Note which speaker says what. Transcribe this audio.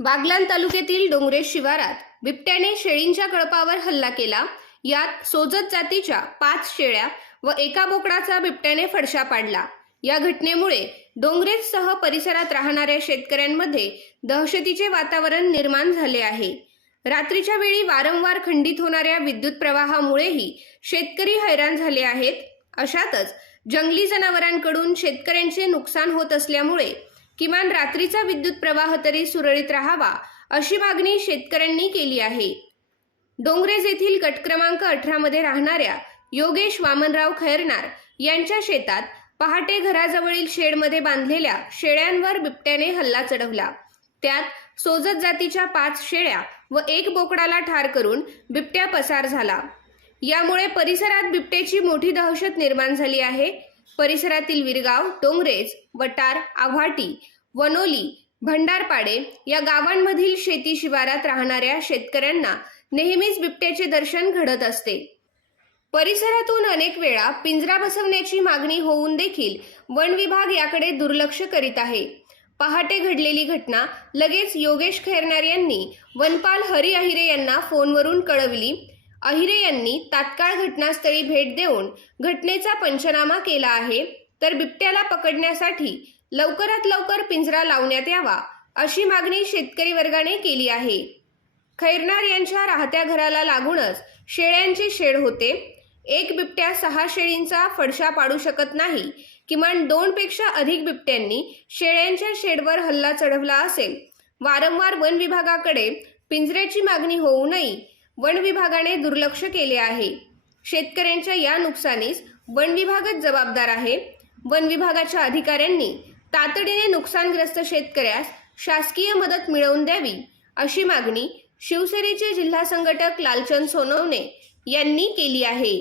Speaker 1: बागलान तालुक्यातील डोंगरे शिवारात बिबट्याने शेळींच्या कळपावर हल्ला केला. यात सोजत जातीच्या पाच शेळ्या व एका बोकडाचा बिबट्याने फडशा पाडला. या घटनेमुळे डोंगरेजसह परिसरात राहणाऱ्या शेतकऱ्यांमध्ये दहशतीचे वातावरण निर्माण झाले आहे. रात्रीच्या वेळी वारंवार खंडित होणाऱ्या विद्युत प्रवाहामुळेही शेतकरी हैराण झाले आहेत. अशातच जंगली जनावरांकडून शेतकऱ्यांचे नुकसान होत असल्यामुळे किमान रात्रीचा विद्युत प्रवाह तरी सुरळीत राहावा अशी मागणी शेतकऱ्यांनी केली आहे. डोंगरेज येथील गट क्रमांक अठरा मध्ये राहणाऱ्या योगेश वामनराव खैरनार यांच्या शेतात पहाटे घराजवळील शेडमध्ये बांधलेल्या शेळ्यांवर बिबट्याने हल्ला चढवला. त्यात सोजत जातीच्या पाच शेळ्या व एक बोकडाला ठार करून बिबट्या पसार झाला. यामुळे परिसरात बिबट्याची मोठी दहशत निर्माण झाली आहे. परिसरातील विरगाव डोंगरेज वटार आव्हाटी वनोली भंडारपाडे या गावांमधील शेती शिवारात राहणाऱ्या शेतकऱ्यांना नेहमीच बिबट्याचे दर्शन घडत असते. परिसरातून अनेक वेळा पिंजरा बसवण्याची मागणी होऊन देखील वन विभाग याकडे दुर्लक्ष करीत आहे. पहाटे घडलेली घटना लगेच योगेश खैरनार यांनी वनपाल हरी अहिरे यांना फोनवरून कळवली. अहिरे यांनी तात्काळ घटनास्थळी भेट देऊन घटनेचा पंचनामा केला आहे तर बिबट्याला पकडण्यासाठी लवकरात लवकर पिंजरा लावण्यात यावा अशी मागणी शेतकरी वर्गाने केली आहे. खैरनार यांच्या राहत्या घराला लागूनच शेळ्यांचे शेड होते. एक बिबट्या सहा शेळींचा फडशा पाडू शकत नाही किमान दोनपेक्षा अधिक बिबट्यांनी शेळ्यांच्या शेडवर हल्ला चढवला असेल. वारंवार वन विभागाकडे पिंजऱ्याची मागणी होऊ नये वन विभागाने दुर्लक्ष केले आहे. शेतकऱ्यांच्या या नुकसानीस वन विभागच जबाबदार आहे. वन विभागाच्या अधिकाऱ्यांनी तातडीने नुकसानग्रस्त शेतकऱ्यास शासकीय मदत मिळवून द्यावी अशी मागणी शिवसेनेचे जिल्हा संघटक लालचंद सोनवणे यांनी केली आहे.